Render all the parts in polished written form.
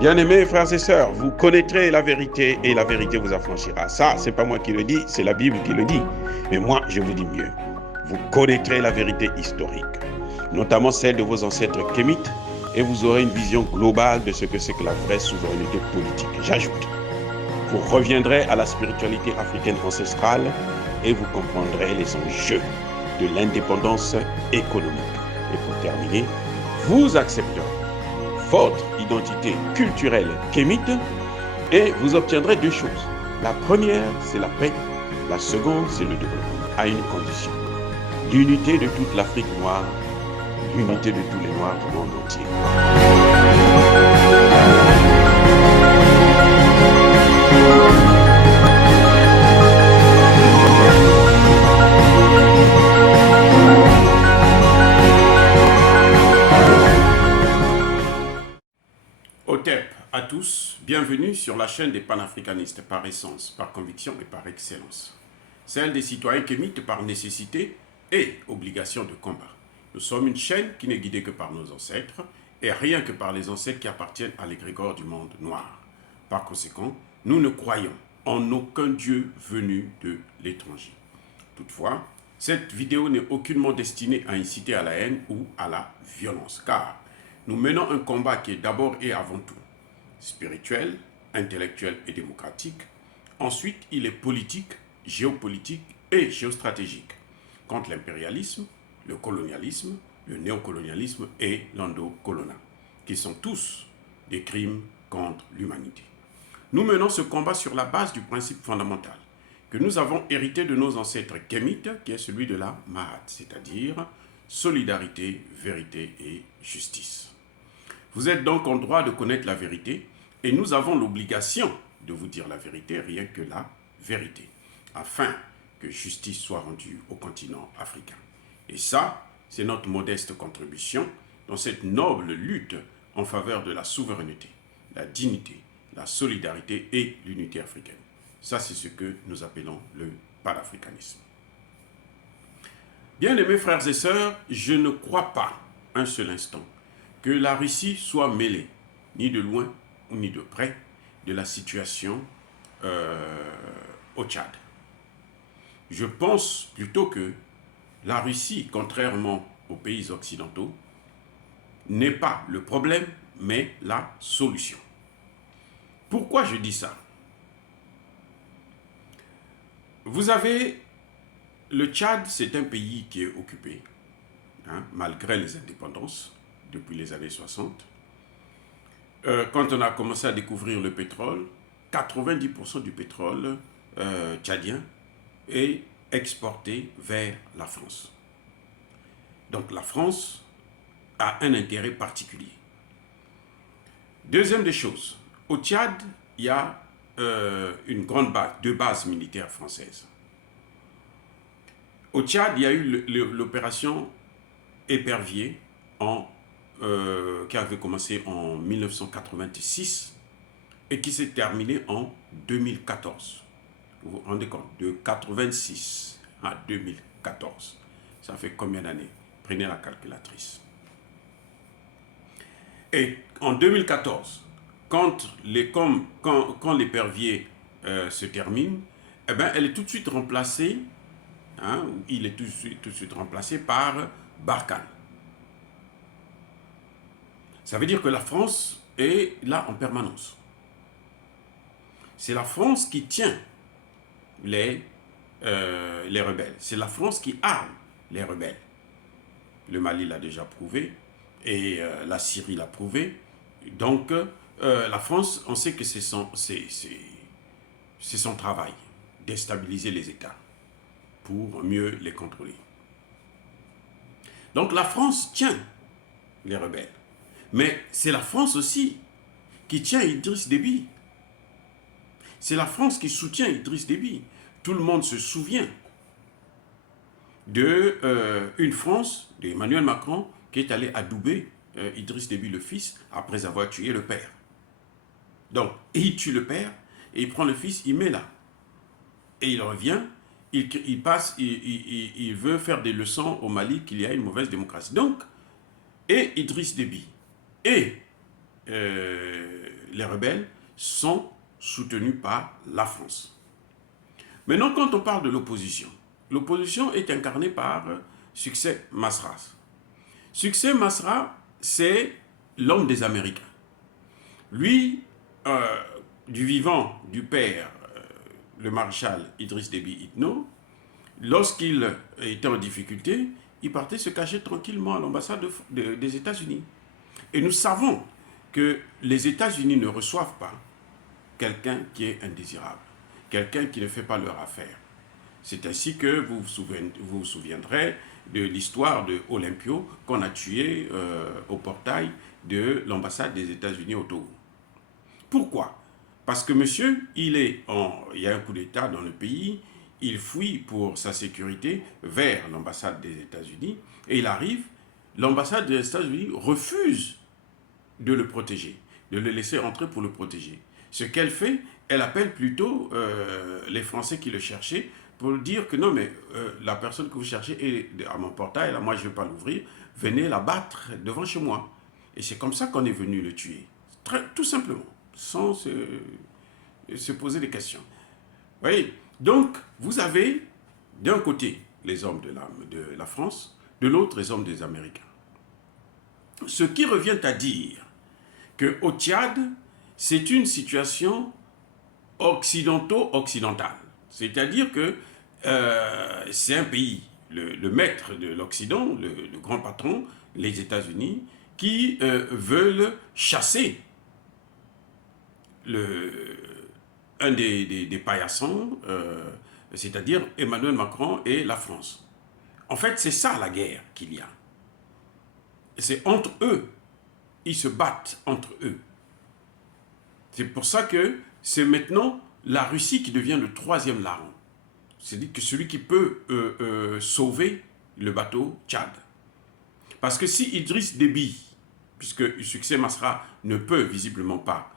Bien-aimés frères et sœurs, vous connaîtrez la vérité et la vérité vous affranchira. Ça, c'est pas moi qui le dis, c'est la Bible qui le dit. Mais moi, je vous dis mieux. Vous connaîtrez la vérité historique, notamment celle de vos ancêtres kémites, et vous aurez une vision globale de ce que c'est que la vraie souveraineté politique. J'ajoute, vous reviendrez à la spiritualité africaine ancestrale et vous comprendrez les enjeux de l'indépendance économique. Et pour terminer, vous accepterez votre identité culturelle kémite et vous obtiendrez deux choses. La première, c'est la paix. La seconde, c'est le développement, à une condition. L'unité de toute l'Afrique noire, l'unité de tous les Noirs du monde entier. Otep à tous, bienvenue sur la chaîne des panafricanistes par essence, par conviction et par excellence. Celle des citoyens kémites par nécessité et obligation de combat. Nous sommes une chaîne qui n'est guidée que par nos ancêtres et rien que par les ancêtres qui appartiennent à l'égrégore du monde noir. Par conséquent, nous ne croyons en aucun Dieu venu de l'étranger. Toutefois, cette vidéo n'est aucunement destinée à inciter à la haine ou à la violence, car nous menons un combat qui est d'abord et avant tout spirituel, intellectuel et démocratique. Ensuite, il est politique, géopolitique et géostratégique contre l'impérialisme, le colonialisme, le néocolonialisme et l'endocolonat, qui sont tous des crimes contre l'humanité. Nous menons ce combat sur la base du principe fondamental que nous avons hérité de nos ancêtres kémites, qui est celui de la Mahat, c'est-à-dire solidarité, vérité et justice. Vous êtes donc en droit de connaître la vérité et nous avons l'obligation de vous dire la vérité, rien que la vérité, afin que justice soit rendue au continent africain. Et ça, c'est notre modeste contribution dans cette noble lutte en faveur de la souveraineté, la dignité, la solidarité et l'unité africaine. Ça, c'est ce que nous appelons le panafricanisme. Bien-aimés frères et sœurs, je ne crois pas un seul instant que la Russie soit mêlée, ni de loin ni de près, de la situation au Tchad. Je pense plutôt que la Russie, contrairement aux pays occidentaux, n'est pas le problème, mais la solution. Pourquoi je dis ça? Vous avez le Tchad, c'est un pays qui est occupé, malgré les indépendances, depuis les années 60. Quand on a commencé à découvrir le pétrole, 90% du pétrole tchadien est exporté vers la France. Donc la France a un intérêt particulier. Deuxième des choses, au Tchad, il y a une grande base, deux bases militaires françaises. Au Tchad, il y a eu l'opération Épervier qui avait commencé en 1986 et qui s'est terminée en 2014. Vous vous rendez compte, de 86 à 2014. Ça fait combien d'années? Prenez la calculatrice. Et en 2014, quand l'épervier se termine, eh ben, elle est tout de suite remplacée, il est tout de suite remplacé par Barkhane. Ça veut dire que la France est là en permanence. C'est la France qui tient les rebelles. C'est la France qui arme les rebelles. Le Mali l'a déjà prouvé et la Syrie l'a prouvé. Donc, la France, on sait que c'est son travail, déstabiliser les États pour mieux les contrôler. Donc, la France tient les rebelles. Mais c'est la France aussi qui tient Idriss Déby. C'est la France qui soutient Idriss Déby. Tout le monde se souvient d'une France, d'Emmanuel Macron, qui est allé adouber Idriss Déby le fils après avoir tué le père. Donc, il tue le père et il prend le fils, il met là. Et il revient, il veut faire des leçons au Mali qu'il y a une mauvaise démocratie. Donc, et Idriss Déby et les rebelles sont soutenus par la France. Maintenant, quand on parle de l'opposition est incarnée par Succès Masra. Succès Masra, c'est l'homme des Américains. Lui, du vivant du père, le maréchal Idriss Déby Itno, lorsqu'il était en difficulté, il partait se cacher tranquillement à l'ambassade des États-Unis. Et nous savons que les États-Unis ne reçoivent pas quelqu'un qui est indésirable, quelqu'un qui ne fait pas leur affaire. C'est ainsi que vous vous souviendrez de l'histoire de Olympio qu'on a tué au portail de l'ambassade des États-Unis au Togo. Pourquoi? Parce que monsieur, il y a un coup d'État dans le pays, il fuit pour sa sécurité vers l'ambassade des États-Unis et il arrive, l'ambassade des États-Unis refuse de le protéger, de le laisser entrer pour le protéger. Ce qu'elle fait, elle appelle plutôt les Français qui le cherchaient pour dire que non, mais la personne que vous cherchez est à mon portail, là, moi je ne vais pas l'ouvrir, venez la battre devant chez moi. Et c'est comme ça qu'on est venu le tuer, tout simplement, sans se poser des questions. Vous voyez? Donc, vous avez d'un côté les hommes de la France, de l'autre les hommes des Américains. Ce qui revient à dire qu'au Tchad, c'est une situation occidentale. C'est-à-dire que c'est un pays, le maître de l'Occident, le grand patron, les États-Unis, qui veulent chasser un des paillassons, c'est-à-dire Emmanuel Macron et la France. En fait, c'est ça la guerre qu'il y a. C'est entre eux. Ils se battent entre eux. C'est pour ça que c'est maintenant la Russie qui devient le troisième larron. C'est-à-dire que celui qui peut sauver le bateau Tchad. Parce que si Idriss Déby, puisque Succès Masra ne peut visiblement pas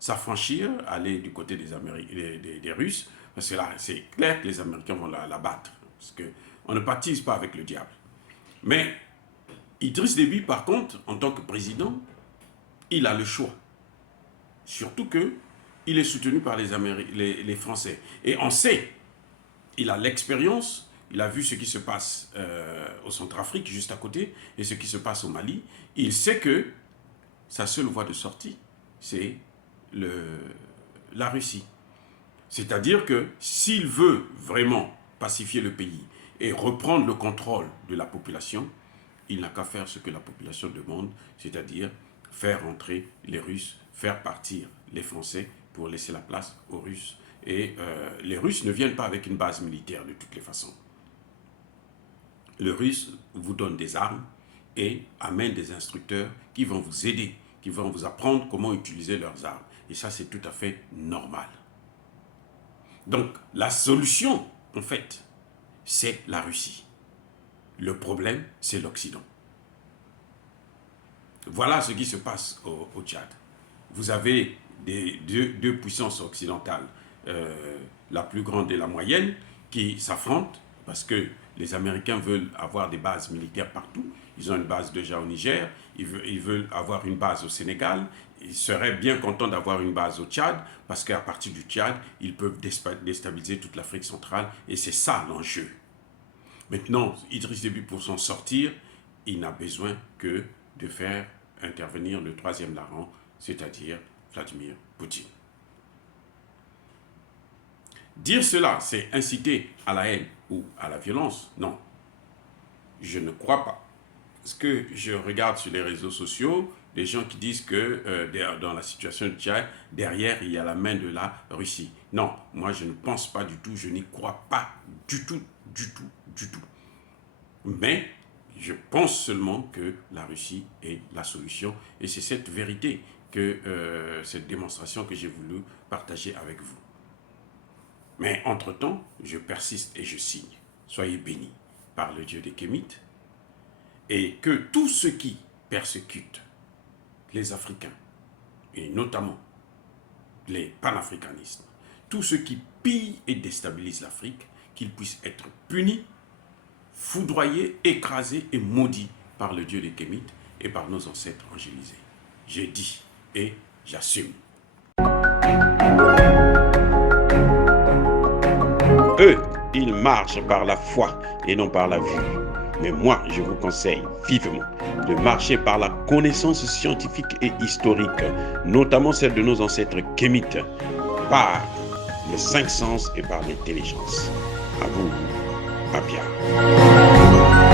s'affranchir, aller du côté des Russes, parce que là, c'est clair que les Américains vont la battre. Parce qu'on ne baptise pas avec le diable. Mais Idriss Déby, par contre, en tant que président, il a le choix. Surtout qu'il est soutenu par les Français. Et on sait, il a l'expérience, il a vu ce qui se passe au Centrafrique, juste à côté, et ce qui se passe au Mali. Il sait que sa seule voie de sortie, c'est la Russie. C'est-à-dire que s'il veut vraiment pacifier le pays et reprendre le contrôle de la population, il n'a qu'à faire ce que la population demande, c'est-à-dire faire entrer les Russes, faire partir les Français pour laisser la place aux Russes. Et les Russes ne viennent pas avec une base militaire de toutes les façons. Les Russes vous donnent des armes et amènent des instructeurs qui vont vous aider, qui vont vous apprendre comment utiliser leurs armes. Et ça, c'est tout à fait normal. Donc, la solution, en fait, c'est la Russie. Le problème, c'est l'Occident. Voilà ce qui se passe au Tchad. Vous avez deux puissances occidentales, la plus grande et la moyenne, qui s'affrontent parce que les Américains veulent avoir des bases militaires partout. Ils ont une base déjà au Niger, ils veulent avoir une base au Sénégal. Ils seraient bien contents d'avoir une base au Tchad parce qu'à partir du Tchad, ils peuvent déstabiliser toute l'Afrique centrale et c'est ça l'enjeu. Maintenant, Idriss Déby, pour s'en sortir, il n'a besoin que de faire intervenir le troisième larron, c'est-à-dire Vladimir Poutine. Dire cela, c'est inciter à la haine ou à la violence? Non, je ne crois pas. Parce que je regarde sur les réseaux sociaux, des gens qui disent que dans la situation de Tchad, derrière, il y a la main de la Russie. Non, moi je ne pense pas du tout, je n'y crois pas du tout. Mais je pense seulement que la Russie est la solution. Et c'est cette vérité, cette démonstration que j'ai voulu partager avec vous. Mais entre-temps, je persiste et je signe. Soyez bénis par le Dieu des Kémites. Et que tous ceux qui persécutent les Africains, et notamment les panafricanistes, tous ceux qui pillent et déstabilisent l'Afrique, qu'ils puissent être punis, foudroyés, écrasés et maudits par le Dieu des Kémites et par nos ancêtres angélisés. J'ai dit et j'assume. Eux, ils marchent par la foi et non par la vue. Mais moi, je vous conseille vivement de marcher par la connaissance scientifique et historique, notamment celle de nos ancêtres kémites, par les 5 sens et par l'intelligence. À vous, Mapia.